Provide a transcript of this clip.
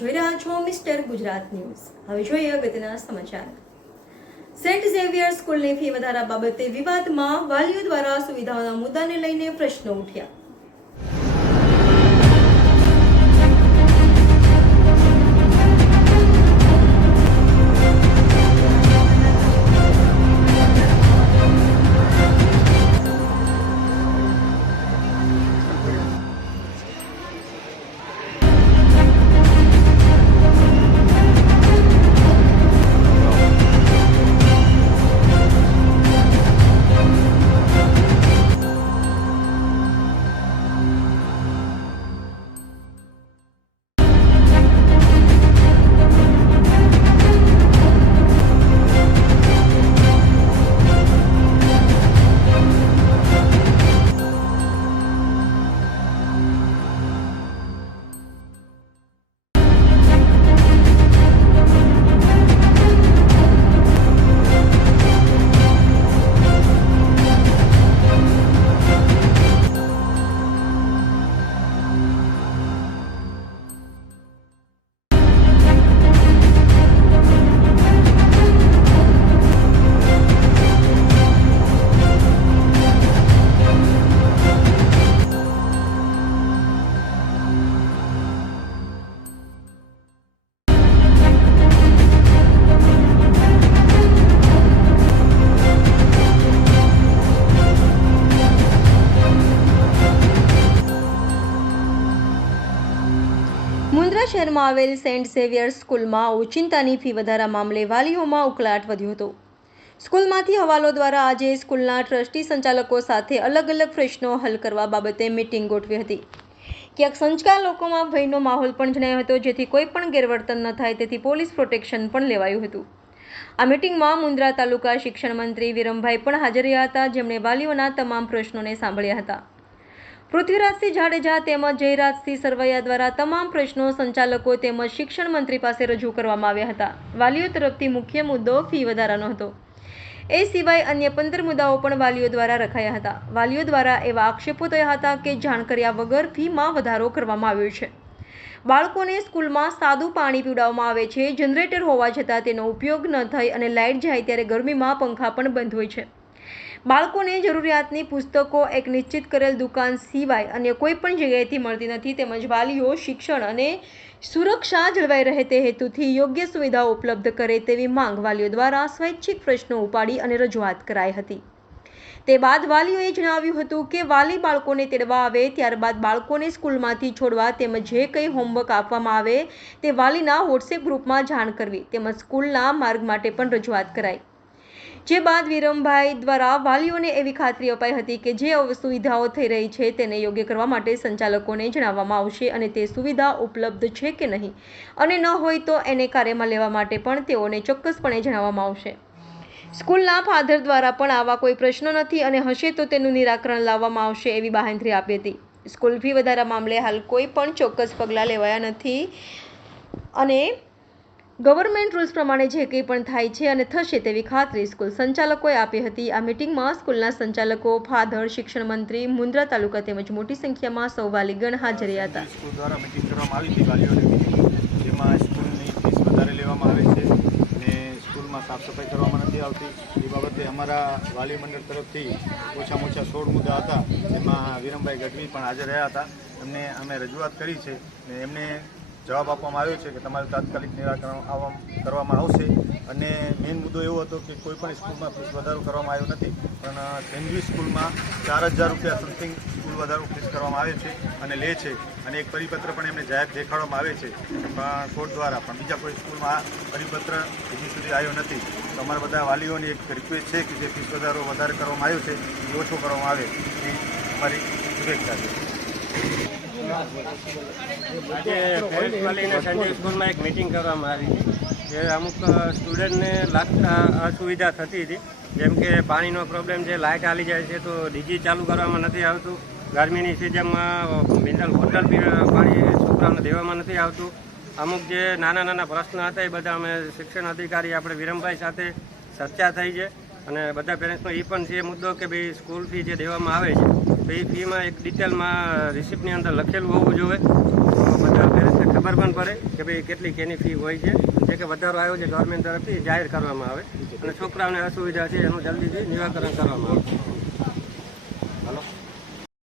જોઈ રહ્યા છો મિસ્ટર ગુજરાત ન્યૂઝ। હવે જોઈએ અગત્યના સમાચાર। સેન્ટ ઝેવિયર સ્કૂલની ફી વધારા બાબતે વિવાદમાં વાલીઓ દ્વારા સુવિધાઓના મુદ્દાને લઈને પ્રશ્નો ઉઠ્યા। મુન્દ્રા શહેરમાં આવેલ સેન્ટ ઝેવિયર સ્કૂલમાં ઓચિંતાની ફી વધારા મામલે વાલીઓમાં ઉકળાટ વધ્યો હતો। સ્કૂલમાંથી હવાલો દ્વારા આજે સ્કૂલના ટ્રસ્ટી સંચાલકો સાથે અલગ અલગ પ્રશ્નો હલ કરવા બાબતે મીટિંગ ગોઠવી હતી। ક્યાંક સંચાલકોમાં ભયનો માહોલ પણ જણાયો હતો, જેથી કોઈ પણ ગેરવર્તન ન થાય તેથી પોલીસ પ્રોટેક્શન પણ લેવાયું હતું। આ મીટિંગમાં મુન્દ્રા તાલુકા શિક્ષણ મંત્રી વિરમભાઈ પણ હાજર રહ્યા હતા, જેમણે વાલીઓના તમામ પ્રશ્નોને સાંભળ્યા હતા। પૃથ્વીરાજસિંહ જાડેજા તેમજ જયરાજસિંહ સરવૈયા દ્વારા તમામ પ્રશ્નો સંચાલકો તેમજ શિક્ષણ મંત્રી પાસે રજૂ કરવામાં આવ્યા હતા। વાલીઓ તરફથી મુખ્ય મુદ્દો ફી વધારાનો હતો। એ સિવાય અન્ય 15 મુદ્દાઓ પણ વાલીઓ દ્વારા રખાયા હતા। વાલીઓ દ્વારા એવા આક્ષેપો થયા હતા કે જાણ કર્યા વગર ફીમાં વધારો કરવામાં આવ્યો છે। બાળકોને સ્કૂલમાં સાદું પાણી પીવડાવવામાં આવે છે, જનરેટર હોવા છતાં તેનો ઉપયોગ ન થઈ અને લાઇટ જાય ત્યારે ગરમીમાં પંખા પણ બંધ હોય છે। બાળકોને જરૂરિયાતની પુસ્તકો એક નિશ્ચિત કરેલ દુકાન સિવાય અન્ય કોઈ પણ જગ્યાએથી મળતી નથી, તેમજ વાલીઓ શિક્ષણ અને સુરક્ષા જળવાઈ રહે તે હેતુથી યોગ્ય સુવિધાઓ ઉપલબ્ધ કરે તેવી માંગ વાલીઓ દ્વારા સ્વૈચ્છિક પ્રશ્નો ઉપાડી અને રજૂઆત કરાઈ હતી। તે બાદ વાલીઓએ જણાવ્યું હતું કે વાલી બાળકોને તેડવા આવે ત્યારબાદ બાળકોને સ્કૂલમાંથી છોડવા તેમજ જે કંઈ હોમવર્ક આપવામાં આવે તે વાલીના વોટ્સએપ ગ્રુપમાં જાણ કરવી તેમજ સ્કૂલના માર્ગ માટે પણ રજૂઆત કરાઈ। જે બાદ વિરમભાઈ દ્વારા વાલીઓને એવી ખાતરી અપાઈ હતી કે જે સુવિધાઓ થઈ રહી છે તેને યોગ્ય કરવા માટે સંચાલકોને જણાવવામાં આવશે અને તે સુવિધા ઉપલબ્ધ છે કે નહીં અને ન હોય તો એને કાર્યમાં લેવા માટે પણ તેઓને ચોક્કસપણે જણાવવામાં આવશે। સ્કૂલના ફાધર દ્વારા પણ આવા કોઈ પ્રશ્નો નથી અને હશે તો તેનું નિરાકરણ લાવવામાં આવશે એવી બાહેંધરી આપી હતી। સ્કૂલ ફી વધારા મામલે હાલ કોઈ પણ ચોક્કસ પગલાં લેવાયા નથી અને ગવર્મેન્ટ રૂલ્સ પ્રમાણે જે કંઈ પણ થાય છે અને થશે તેવી ખાતરી સ્કૂલ સંચાલકોએ આપી હતી। આ મીટિંગમાં સ્કૂલના સંચાલકો, ફાધર, શિક્ષણ મંત્રી, મુન્દ્રા તાલુકા તેમજ મોટી સંખ્યામાં સૌ વાલીગણ હાજર રહ્યા હતા। સ્કૂલ દ્વારા મીટિંગ કરવામાં આવી હતી વાલીઓની મીટિંગ, જેમાં સ્કૂલની ફીસ વધારે લેવામાં આવે છે અને સ્કૂલમાં સાફ સફાઈ કરવામાં નથી આવતી। એ બાબતે અમારા વાલી મંડળ તરફથી ઓછામાં ઓછા 16 મુદ્દા હતા, જેમાં વિરમભાઈ ગઢવી પણ હાજર રહ્યા હતા। એમને અમે રજૂઆત કરી છે અને એમને જવાબ આપવામાં આવ્યો છે કે તમારું તાત્કાલિક નિરાકરણ કરવામાં આવશે। અને મેઇન મુદ્દો એવો હતો કે કોઈ પણ સ્કૂલમાં ફીસ વધારો કરવામાં આવ્યો નથી, પણ સેન્ડવીચ સ્કૂલમાં 4000 રૂપિયા સમથિંગ સ્કૂલ વધારો ફીસ કરવામાં આવે છે અને લે છે અને એક પરિપત્ર પણ એમને જાહેર દેખાડવામાં આવે છે પણ કોર્ટ દ્વારા, પણ બીજા કોઈ સ્કૂલમાં આ પરિપત્ર હજી સુધી આવ્યો નથી। તો અમારા બધા વાલીઓની એક રિક્વેસ્ટ છે કે જે ફીસ વધારો વધારે કરવામાં આવ્યો છે એ ઓછો કરવામાં આવે એ અમારી શુભેચ્છા છે। આજે પેરેન્ટ્સ વાલીને સેન્ટ્રલ સ્કૂલમાં એક મિટિંગ કરવામાં આવી હતી, જે અમુક સ્ટુડન્ટને લાગતા અસુવિધા થતી હતી, જેમ કે પાણીનો પ્રોબ્લેમ છે, લાઇટ હાલી જાય છે તો ડીજી ચાલુ કરવામાં નથી આવતું, ગરમીની સિઝનમાં મિનરલ વોટર પાણી છોકરાઓને દેવામાં નથી આવતું। અમુક જે નાના નાના પ્રશ્ન હતા એ બધા અમે શિક્ષણ અધિકારી આપણે વિરમભાઈ સાથે ચર્ચા થઈ છે અને બધા પેરેન્ટ્સનો એ પણ છે મુદ્દો કે ભાઈ સ્કૂલ ફી જે દેવામાં આવે છે તો એ ફીમાં એક ડિટેલમાં રિસિપ્ટની અંદર લખેલું હોવું જોઈએ, તો બધા પેરેન્ટ્સને ખબર પણ પડે કે ભાઈ કેટલી કેની ફી હોય છે, જે કે વધારો આવ્યો છે ગવર્મેન્ટ તરફથી જાહેર કરવામાં આવે અને છોકરાઓને અસુવિધા છે એનું જલ્દીથી નિરાકરણ કરવામાં આવે.